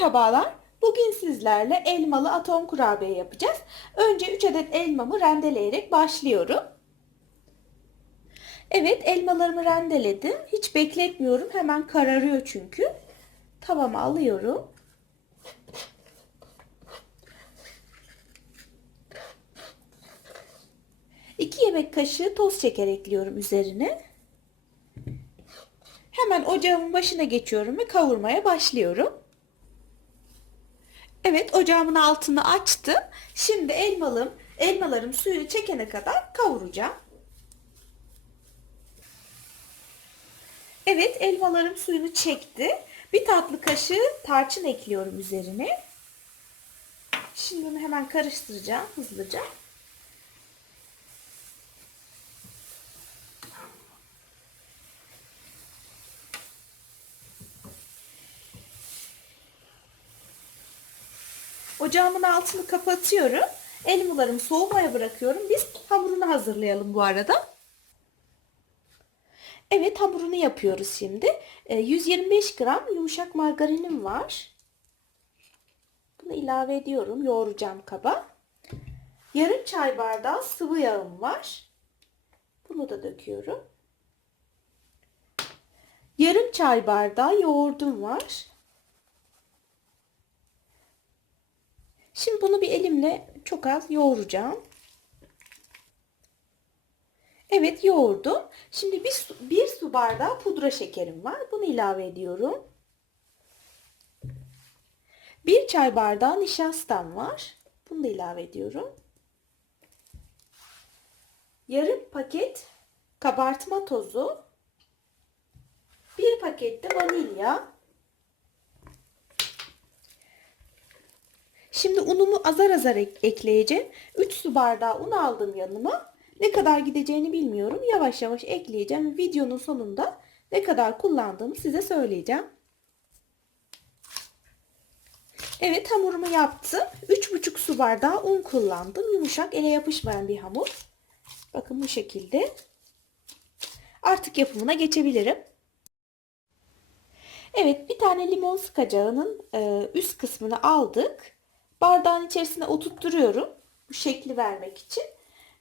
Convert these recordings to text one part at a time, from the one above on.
Merhabalar. Bugün sizlerle elmalı atom kurabiye yapacağız. Önce 3 adet elmamı rendeleyerek başlıyorum. Evet elmalarımı rendeledim. Hiç bekletmiyorum. Hemen kararıyor çünkü. Tavama alıyorum. İki yemek kaşığı toz şeker ekliyorum üzerine. Hemen ocağımın başına geçiyorum ve kavurmaya başlıyorum. Evet ocağımın altını açtım. Şimdi elmalım, elmalarım suyunu çekene kadar kavuracağım. Evet elmalarım suyunu çekti. Bir tatlı kaşığı tarçın ekliyorum üzerine. Şimdi bunu hemen karıştıracağım hızlıca. Ocağımın altını kapatıyorum. Elmalarımı soğumaya bırakıyorum. Biz hamurunu hazırlayalım bu arada. Evet hamurunu yapıyoruz şimdi. 125 gram yumuşak margarinim var. Bunu ilave ediyorum. Yoğuracağım kaba. Yarım çay bardağı sıvı yağım var. Bunu da döküyorum. Yarım çay bardağı yoğurdum var. Şimdi bunu bir elimle çok az yoğuracağım. Evet yoğurdum. Şimdi bir su, bir su bardağı pudra şekerim var. Bunu ilave ediyorum. Bir çay bardağı nişastam var. Bunu da ilave ediyorum. Yarım paket kabartma tozu. Bir paket de vanilya. Şimdi unumu azar azar ekleyeceğim. 3 su bardağı un aldım yanıma. Ne kadar gideceğini bilmiyorum. Yavaş yavaş ekleyeceğim. Videonun sonunda ne kadar kullandığımı size söyleyeceğim. Evet hamurumu yaptım. 3,5 su bardağı un kullandım. Yumuşak ele yapışmayan bir hamur. Bakın bu şekilde. Artık yapımına geçebilirim. Evet bir tane limon sıkacağının üst kısmını aldık. Bardağın içerisine oturtturuyorum. Bu şekli vermek için.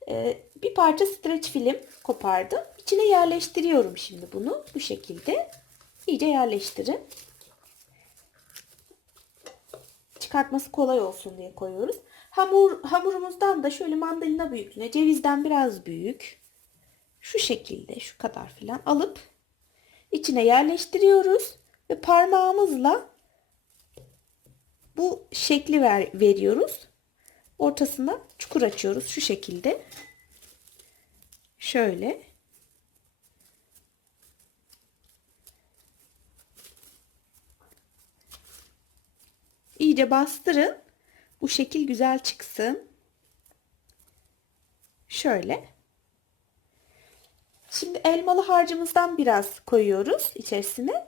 Ee, bir parça streç film kopardım. İçine yerleştiriyorum şimdi bunu. Bu şekilde. iyice yerleştirin. Çıkartması kolay olsun diye koyuyoruz. Hamur, hamurumuzdan da şöyle mandalina büyüklüğüne, cevizden biraz büyük. Şu şekilde, şu kadar filan alıp içine yerleştiriyoruz ve parmağımızla bu şekli ver, veriyoruz. Ortasına çukur açıyoruz şu şekilde. Şöyle. İyice bastırın. Bu şekil güzel çıksın. Şöyle. Şimdi elmalı harcımızdan biraz koyuyoruz içerisine.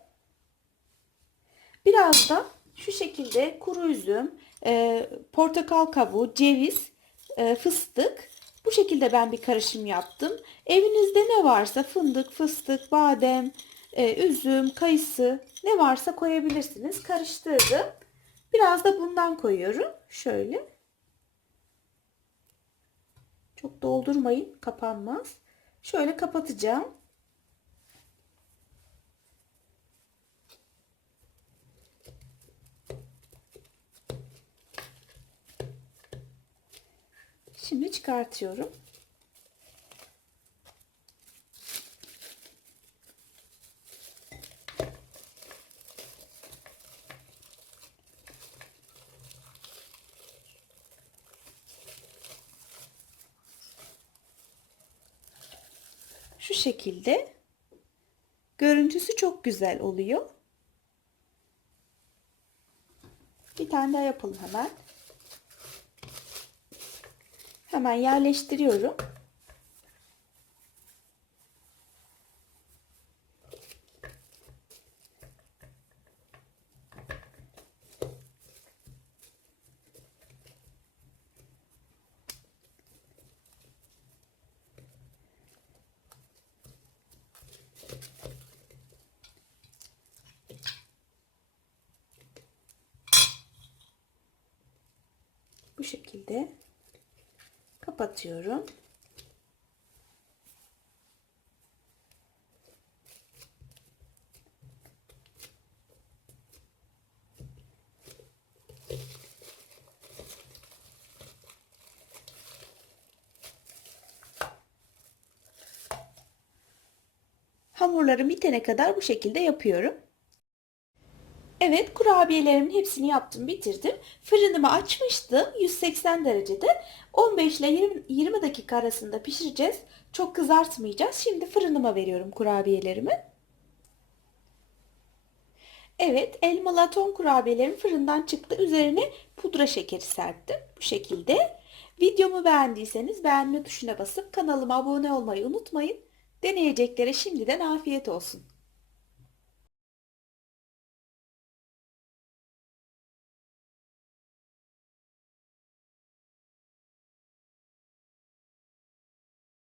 Biraz da şu şekilde kuru üzüm, e, portakal kabuğu, ceviz, e, fıstık. Bu şekilde ben bir karışım yaptım. Evinizde ne varsa fındık, fıstık, badem, e, üzüm, kayısı ne varsa koyabilirsiniz. Karıştırdım. Biraz da bundan koyuyorum. Şöyle. Çok doldurmayın. Kapanmaz. Şöyle kapatacağım. Şimdi çıkartıyorum. Şu şekilde görüntüsü çok güzel oluyor. Bir tane daha yapalım hemen. Hemen yerleştiriyorum. bu şekilde kapatıyorum. Hamurlarım bitene kadar bu şekilde yapıyorum. Evet kurabiyelerimin hepsini yaptım bitirdim. Fırınımı açmıştım 180 derecede 15 ile 20, 20 dakika arasında pişireceğiz. Çok kızartmayacağız. Şimdi fırınıma veriyorum kurabiyelerimi. Evet elmalı atom kurabiyelerim fırından çıktı. Üzerine pudra şekeri serptim. Bu şekilde. Videomu beğendiyseniz beğenme tuşuna basıp kanalıma abone olmayı unutmayın. Deneyeceklere şimdiden afiyet olsun.